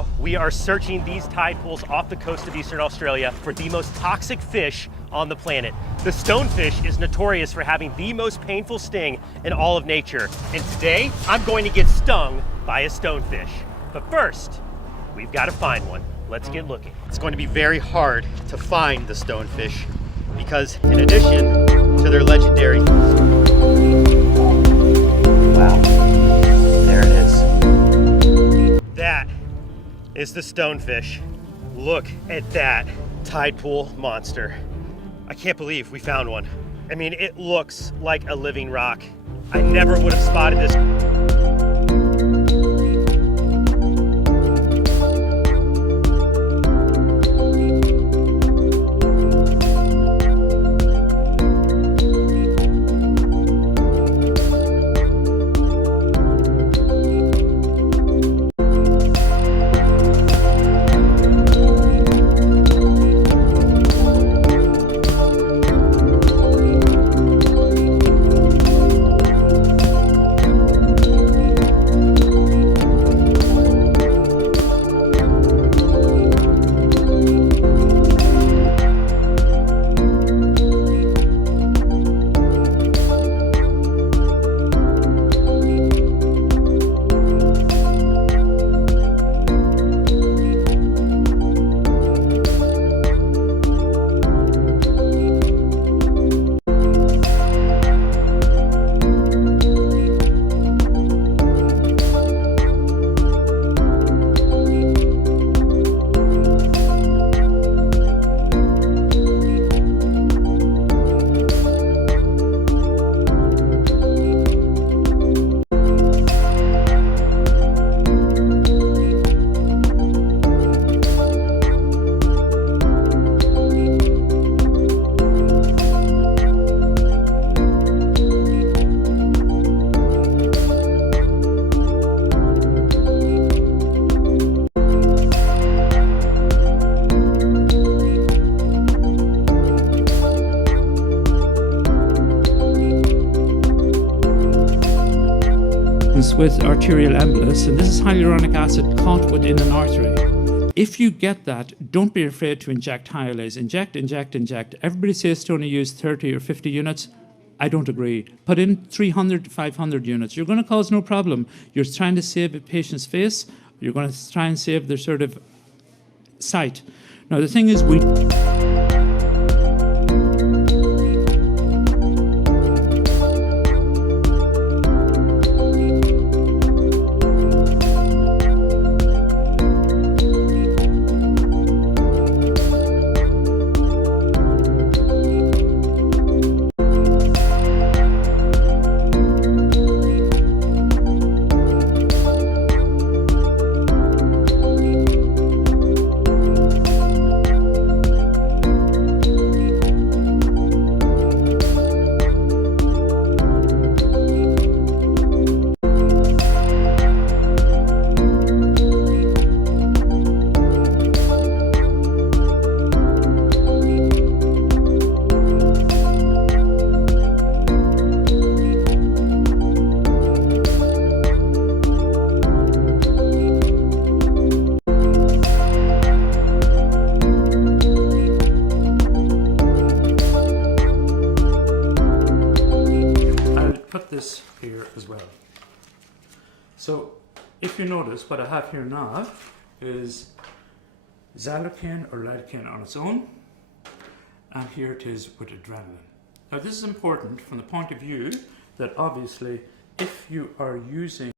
now, we are searching these tide pools off the coast of Eastern Australia for the most toxic fish on the planet. The stonefish is notorious for having the most painful sting in all of nature. And today, I'm going to get stung by a stonefish. But first, we've got to find one. Let's get looking. It's going to be very hard to find the stonefish because in addition to their legendary... Wow, there it is. That is the stonefish. Look at that tide pool monster. I can't believe we found one. I mean, it looks like a living rock. I never would have spotted this. With arterial embolus, and this is hyaluronic acid caught within an artery. If you get that, don't be afraid to inject hyalase. Inject, inject, inject. Everybody says to only use 30 or 50 units. I don't agree. Put in 300 to 500 units. You're going to cause no problem. You're trying to save a patient's face. You're going to try and save their sort of sight. Now, the thing is, this here as well. So if you notice, what I have here now is xalocaine or lidocaine on its own, and here it is with adrenaline. Now this is important from the point of view that obviously if you are using